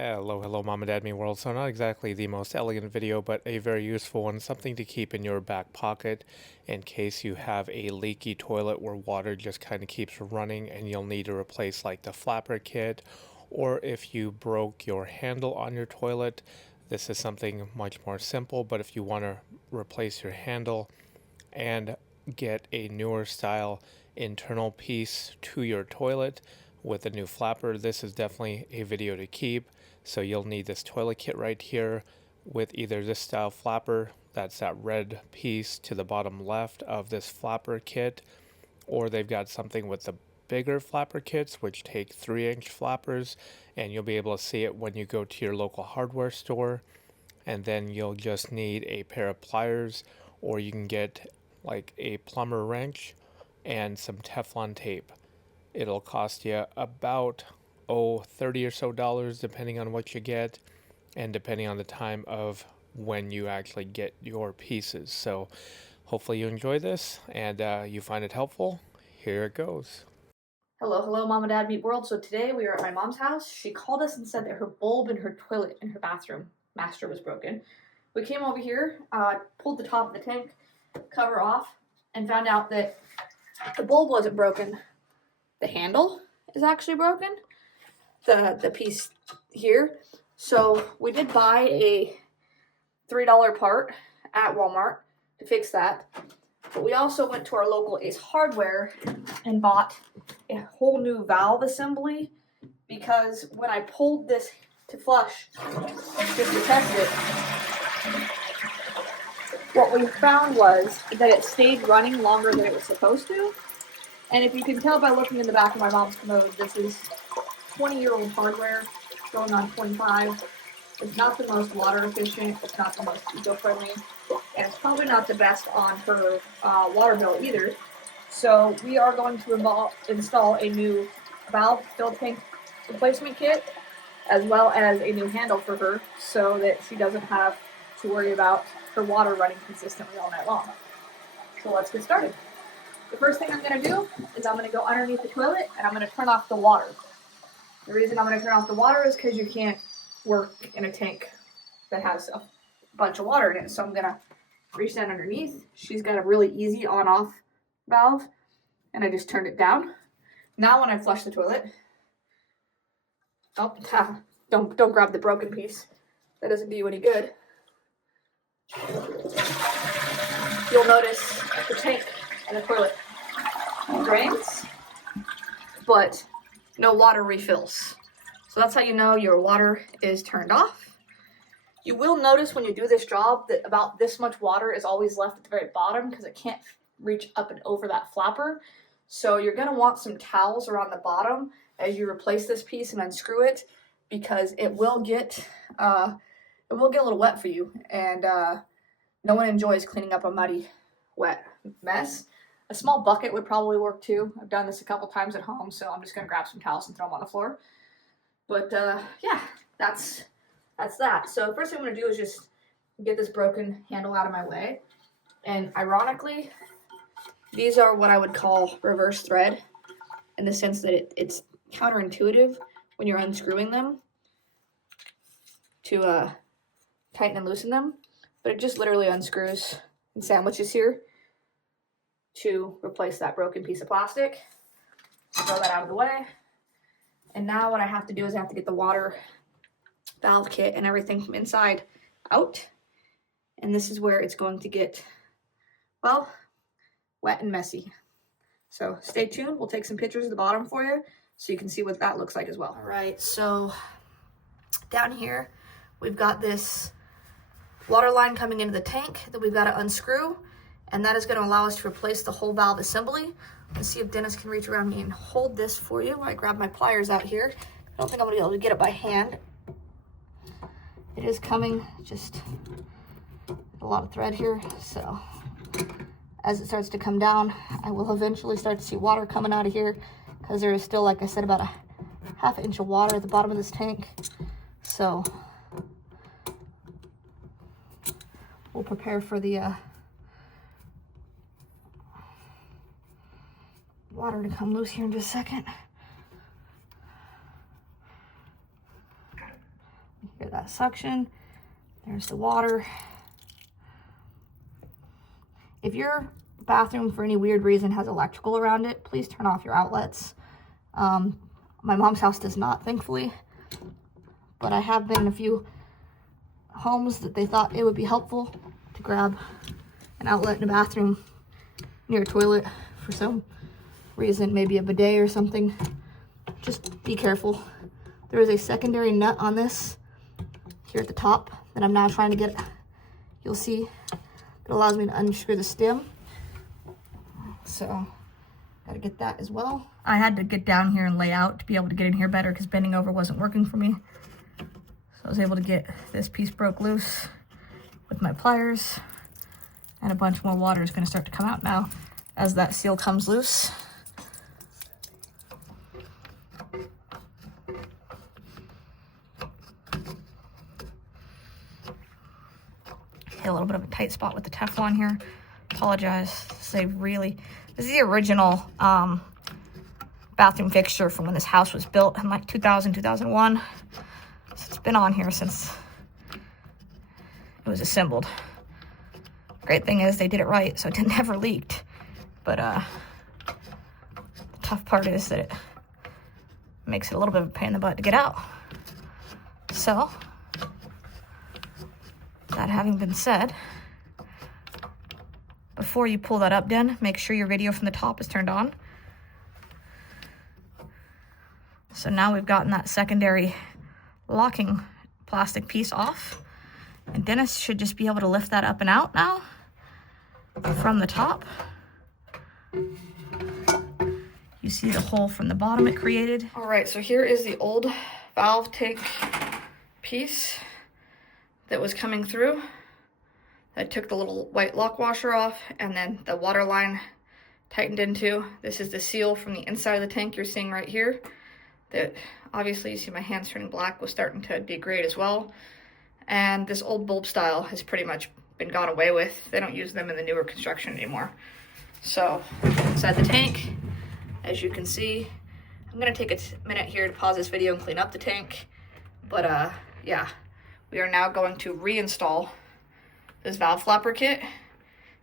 Hello, Mom and Dad Me World. So, not exactly the most elegant video, but a very useful one, something to keep in your back pocket in case you have a leaky toilet where water just kind of keeps running and you'll need to replace like the flapper kit, or if you broke your handle on your toilet. This is something much more simple, but if you want to replace your handle and get a newer style internal piece to your toilet with a new flapper, this is definitely a video to keep. So you'll need this toilet kit right here with either this style flapper, that's that red piece to the bottom left of this flapper kit, or they've got something with the bigger flapper kits which take 3-inch flappers, and you'll be able to see it when you go to your local hardware store. And then you'll just need a pair of pliers, or you can get like a plumber wrench and some Teflon tape. It'll cost you about 30 or so dollars depending on what you get and depending on the time of when you actually get your pieces. So hopefully you enjoy this and you find it helpful. Here it goes. Hello, Mom and Dad Meet World. So today we are at my mom's house. She called us and said that her bulb in her toilet in her bathroom master was broken. We came over here, pulled the top of the tank cover off, and found out that the bulb wasn't broken. The handle is actually broken. The piece here. So we did buy a $3 part at Walmart to fix that. But we also went to our local Ace Hardware and bought a whole new valve assembly, because when I pulled this to flush just to test it, what we found was that it stayed running longer than it was supposed to. And if you can tell by looking in the back of my mom's commode, this is 20-year-old hardware going on 25. It's not the most water efficient, it's not the most eco-friendly, and it's probably not the best on her water bill either. So we are going to install a new valve fill tank replacement kit, as well as a new handle for her, so that she doesn't have to worry about her water running consistently all night long. So let's get started. The first thing I'm going to do is I'm going to go underneath the toilet and I'm going to turn off the water. The reason I'm going to turn off the water is because you can't work in a tank that has a bunch of water in it. So I'm going to reach down underneath. She's got a really easy on-off valve, and I just turned it down. Now when I flush the toilet, don't grab the broken piece. That doesn't do you any good. You'll notice the tank and the toilet drains, but no water refills. So that's how you know your water is turned off. You will notice when you do this job that about this much water is always left at the very bottom because it can't reach up and over that flapper. So you're going to want some towels around the bottom as you replace this piece and unscrew it, because it will get a little wet for you, and no one enjoys cleaning up a muddy, wet mess. A small bucket would probably work too. I've done this a couple times at home, so I'm just going to grab some towels and throw them on the floor. But yeah, that's that. So the first thing I'm going to do is just get this broken handle out of my way. And ironically, these are what I would call reverse thread, in the sense that it's counterintuitive when you're unscrewing them to tighten and loosen them. But it just literally unscrews and sandwiches here to replace that broken piece of plastic. Throw that out of the way. And now what I have to do is I have to get the water valve kit and everything from inside out. And this is where it's going to get, well, wet and messy. So stay tuned. We'll take some pictures of the bottom for you so you can see what that looks like as well. All right, so down here we've got this water line coming into the tank that we've got to unscrew, and that is going to allow us to replace the whole valve assembly. Let's see if Dennis can reach around me and hold this for you while I grab my pliers out here. I don't think I'm going to be able to get it by hand. It is coming, just a lot of thread here, so as it starts to come down, I will eventually start to see water coming out of here, because there is still, like I said, about a ½ inch of water at the bottom of this tank. So we'll prepare for the water to come loose here in just a second. of that suction. There's the water. If your bathroom, for any weird reason, has electrical around it, please turn off your outlets. My mom's house does not, thankfully. But I have been in a few homes that they thought it would be helpful to grab an outlet in a bathroom near a toilet for some reason, maybe a bidet or something. Just be careful. There is a secondary nut on this here at the top that I'm now trying to get. You'll see it allows me to unscrew the stem. So gotta get that as well. I had to get down here and lay out to be able to get in here better because bending over wasn't working for me. So I was able to get this piece broke loose with my pliers, and a bunch more water is gonna start to come out now as that seal comes loose. A little bit of a tight spot with the Teflon here. Apologize. This is the original bathroom fixture from when this house was built in like 2000, 2001. So it's been on here since it was assembled. Great thing is they did it right, so it never leaked. But the tough part is that it makes it a little bit of a pain in the butt to get out. So that having been said, before you pull that up, Den, make sure your video from the top is turned on. So now we've gotten that secondary locking plastic piece off, and Dennis should just be able to lift that up and out now from the top. You see the hole from the bottom it created. All right, so here is the old valve tank piece that was coming through. I took the little white lock washer off, and then the water line tightened into. This is the seal from the inside of the tank you're seeing right here. That obviously, you see my hands turning black, was starting to degrade as well. And this old bulb style has pretty much been gone away with. They don't use them in the newer construction anymore. So inside the tank, as you can see, I'm gonna take a minute here to pause this video and clean up the tank. But yeah. We are now going to reinstall this valve flapper kit,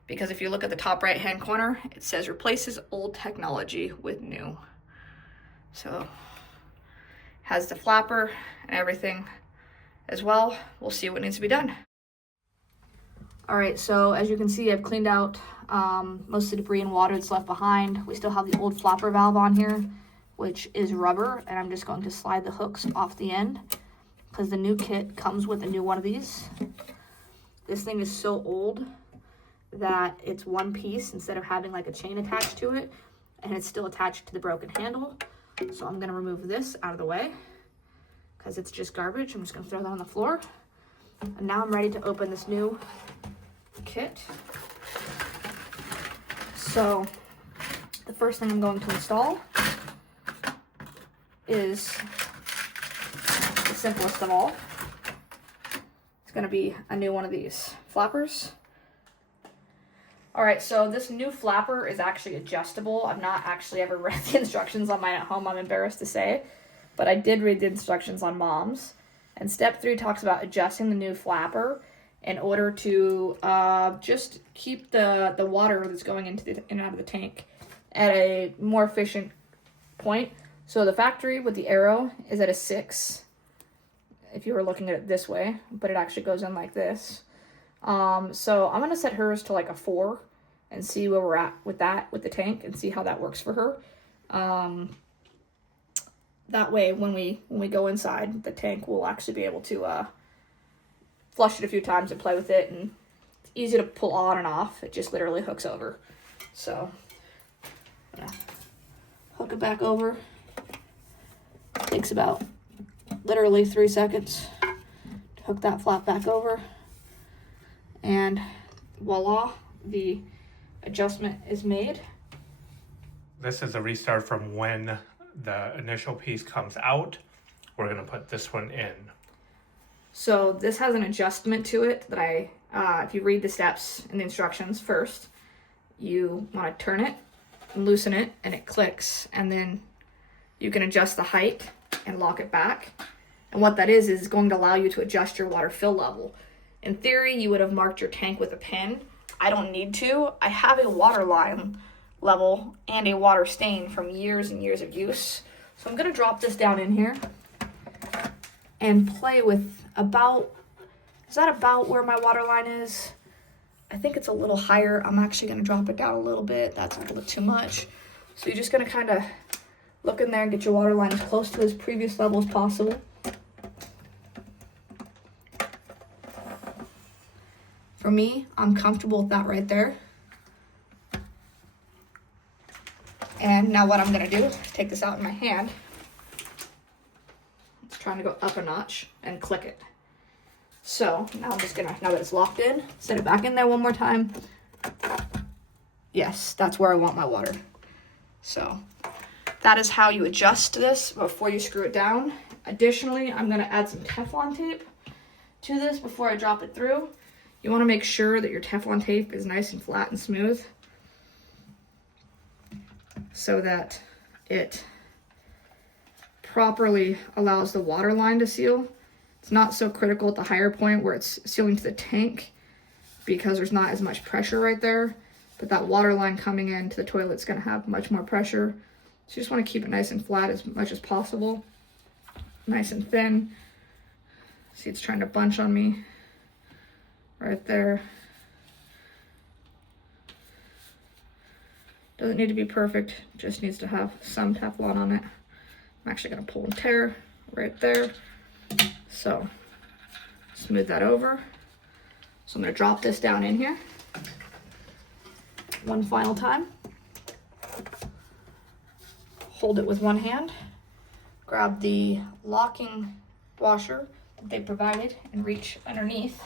because if you look at the top right hand corner, it says replaces old technology with new. So has the flapper and everything as well. We'll see what needs to be done. All right, so as you can see, I've cleaned out most of the debris and water that's left behind. We still have the old flapper valve on here, which is rubber, and I'm just going to slide the hooks off the end, because the new kit comes with a new one of these. This thing is so old that it's one piece instead of having like a chain attached to it, and it's still attached to the broken handle. So I'm gonna remove this out of the way because it's just garbage. I'm just gonna throw that on the floor. And now I'm ready to open this new kit. So the first thing I'm going to install is the simplest of all. It's going to be a new one of these flappers. All right, so this new flapper is actually adjustable. I've not actually ever read the instructions on mine at home, I'm embarrassed to say, but I did read the instructions on Mom's. And step 3 talks about adjusting the new flapper in order to just keep the water that's going into in and out of the tank at a more efficient point. So the factory with the arrow is at a 6, if you were looking at it this way, but it actually goes in like this. So I'm gonna set hers to like a 4 and see where we're at with that, with the tank, and see how that works for her. That way, when we go inside, the tank will actually be able to flush it a few times and play with it, and it's easy to pull on and off. It just literally hooks over. So, yeah. Hook it back over. Takes about literally 3 seconds to hook that flap back over. And voila, the adjustment is made. This is a restart from when the initial piece comes out. We're gonna put this one in. So this has an adjustment to it that if you read the steps and the instructions first, you want to turn it and loosen it, and it clicks, and then you can adjust the height and lock it back. And what that is going to allow you to adjust your water fill level. In theory, you would have marked your tank with a pin. I don't need to. I have a water line level and a water stain from years and years of use. So I'm gonna drop this down in here and play with is that about where my water line is? I think it's a little higher. I'm actually gonna drop it down a little bit. That's a little bit too much. So you're just gonna kind of look in there and get your water line as close to its previous level as possible. For me, I'm comfortable with that right there. And now what I'm gonna do is take this out in my hand. It's trying to go up a notch and click it. So now I'm just gonna, now that it's locked in, set it back in there one more time. Yes, that's where I want my water. So that is how you adjust this before you screw it down. Additionally, I'm gonna add some Teflon tape to this before I drop it through. You wanna make sure that your Teflon tape is nice and flat and smooth so that it properly allows the water line to seal. It's not so critical at the higher point where it's sealing to the tank because there's not as much pressure right there, but that water line coming into the toilet is gonna have much more pressure. So you just wanna keep it nice and flat as much as possible, nice and thin. See, it's trying to bunch on me right there. Doesn't need to be perfect, just needs to have some Teflon on it. I'm actually gonna pull and tear right there. So, smooth that over. So I'm gonna drop this down in here. One final time. Hold it with one hand. Grab the locking washer that they provided and reach underneath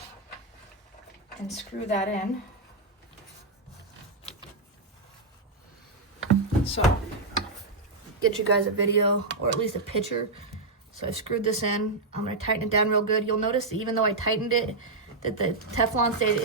and screw that in. So, get you guys a video or at least a picture. So I screwed this in. I'm gonna tighten it down real good. You'll notice that even though I tightened it, that the Teflon stayed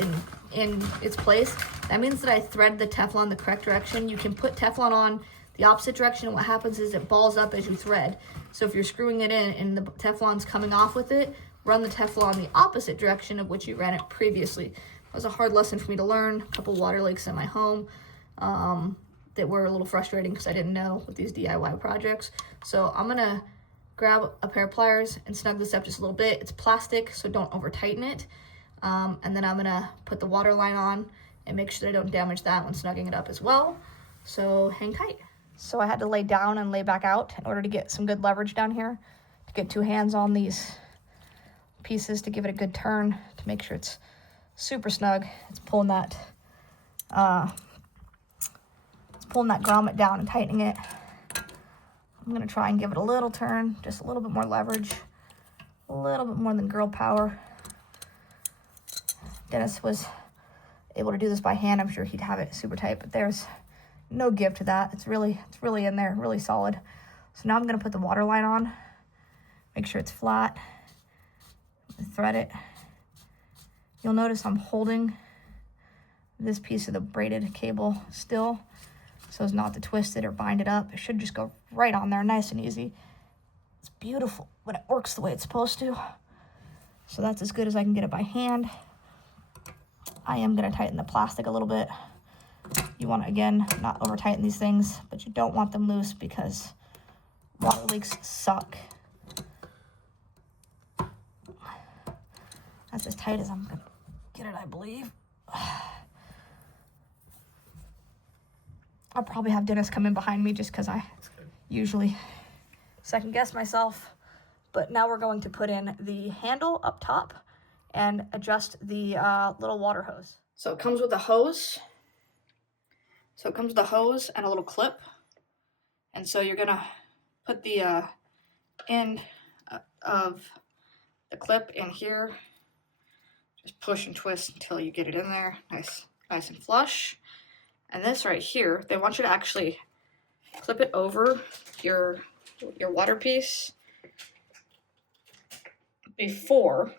in its place. That means that I threaded the Teflon the correct direction. You can put Teflon on the opposite direction, and what happens is it balls up as you thread. So if you're screwing it in and the Teflon's coming off with it, run the Teflon the opposite direction of which you ran it previously. It was a hard lesson for me to learn. A couple water leaks in my home that were a little frustrating because I didn't know with these DIY projects. So I'm gonna grab a pair of pliers and snug this up just a little bit. It's plastic, so don't over tighten it. And then I'm gonna put the water line on and make sure that I don't damage that when snugging it up as well. So hang tight. So I had to lay down and lay back out in order to get some good leverage down here, to get two hands on these pieces to give it a good turn, to make sure it's super snug. It's pulling that grommet down and tightening it. I'm gonna try and give it a little turn, just a little bit more leverage, a little bit more than girl power. Dennis was able to do this by hand. I'm sure he'd have it super tight, but there's no give to that. It's really in there, really solid. So now I'm gonna put the water line on, make sure it's flat, thread it. You'll notice I'm holding this piece of the braided cable still so as not to twist it or bind it up. It should just go right on there, nice and easy. It's beautiful when it works the way it's supposed to. So that's as good as I can get it by hand. I am gonna tighten the plastic a little bit. You wanna, again, not over tighten these things, but you don't want them loose because water leaks suck. That's as tight as I'm gonna get it, I believe. I'll probably have Dennis come in behind me just because I usually second guess myself. But now we're going to put in the handle up top and adjust the little water hose. So it comes with a hose. So it comes with a hose and a little clip. And so you're gonna put the end of the clip in here. Just push and twist until you get it in there, nice and flush. And this right here, they want you to actually clip it over your water piece before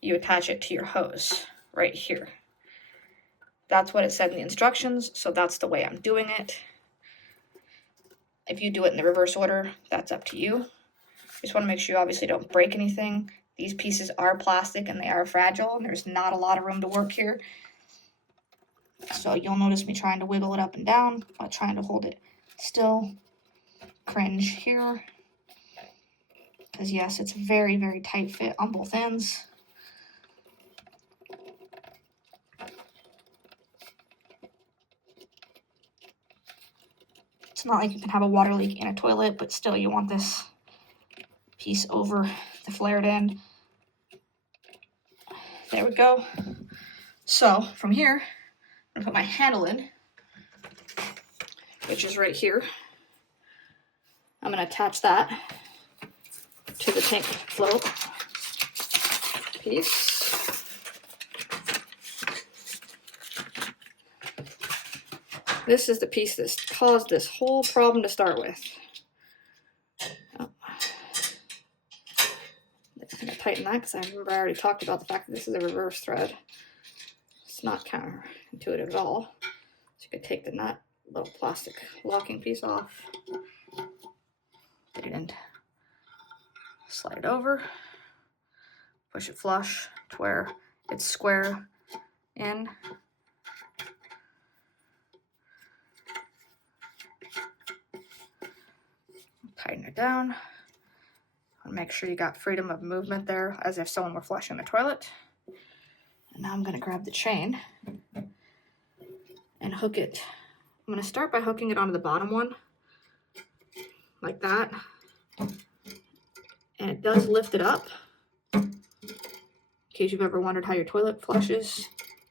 you attach it to your hose right here. That's what it said in the instructions, so that's the way I'm doing it. If you do it in the reverse order, that's up to you. Just want to make sure you obviously don't break anything. These pieces are plastic and they are fragile, and there's not a lot of room to work here. So you'll notice me trying to wiggle it up and down while trying to hold it still. Cringe here. Because yes, it's a very, very tight fit on both ends. It's not like you can have a water leak in a toilet, but still you want this piece over the flared end. There we go. So from here, I'm gonna put my handle in, which is right here. I'm gonna attach that to the tank float piece. This is the piece that caused this whole problem to start with. Oh. I'm gonna tighten that because I remember I already talked about the fact that this is a reverse thread. It's not counterintuitive at all. So you could take the nut, little plastic locking piece off, get it in, slide it over, push it flush to where it's square in. Tighten it down. And make sure you got freedom of movement there as if someone were flushing the toilet. And now I'm going to grab the chain and hook it. I'm going to start by hooking it onto the bottom one, like that. And it does lift it up. In case you've ever wondered how your toilet flushes,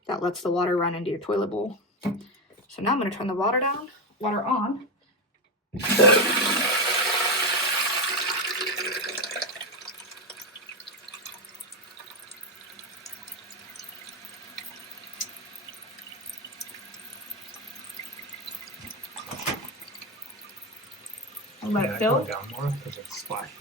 that lets the water run into your toilet bowl. So now I'm going to turn the water on. And let it fill. Down more because it's splashing.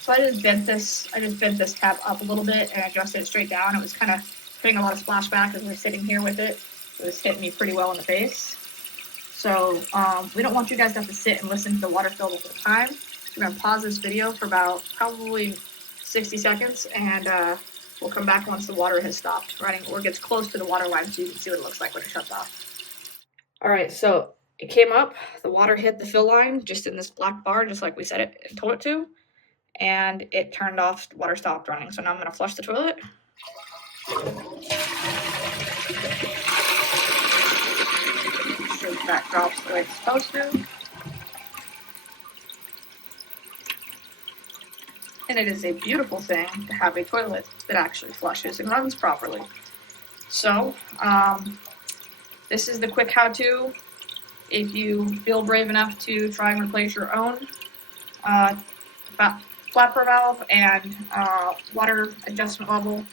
So I just bent this tab up a little bit and adjusted it straight down. It was kind of putting a lot of splashback as we're sitting here with it. It was hitting me pretty well in the face. So we don't want you guys to have to sit and listen to the water fill the whole time. We're gonna pause this video for about probably 60 seconds and we'll come back once the water has stopped running or gets close to the water line so you can see what it looks like when it shuts off. All right, so it came up, the water hit the fill line just in this black bar, just like we said it and told it to, and it turned off, water stopped running. So now I'm gonna flush the toilet. Make sure that drops the way it's supposed to. And it is a beautiful thing to have a toilet that actually flushes and runs properly. So, this is the quick how-to. If you feel brave enough to try and replace your own flapper valve and water adjustment level,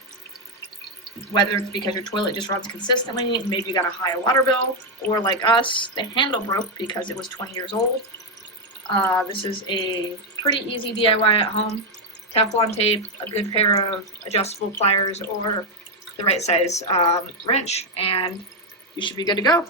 whether it's because your toilet just runs consistently and maybe you got a high water bill, or like us, the handle broke because it was 20 years old. This is a pretty easy DIY at home. Teflon tape, a good pair of adjustable pliers, or the right size wrench, and you should be good to go.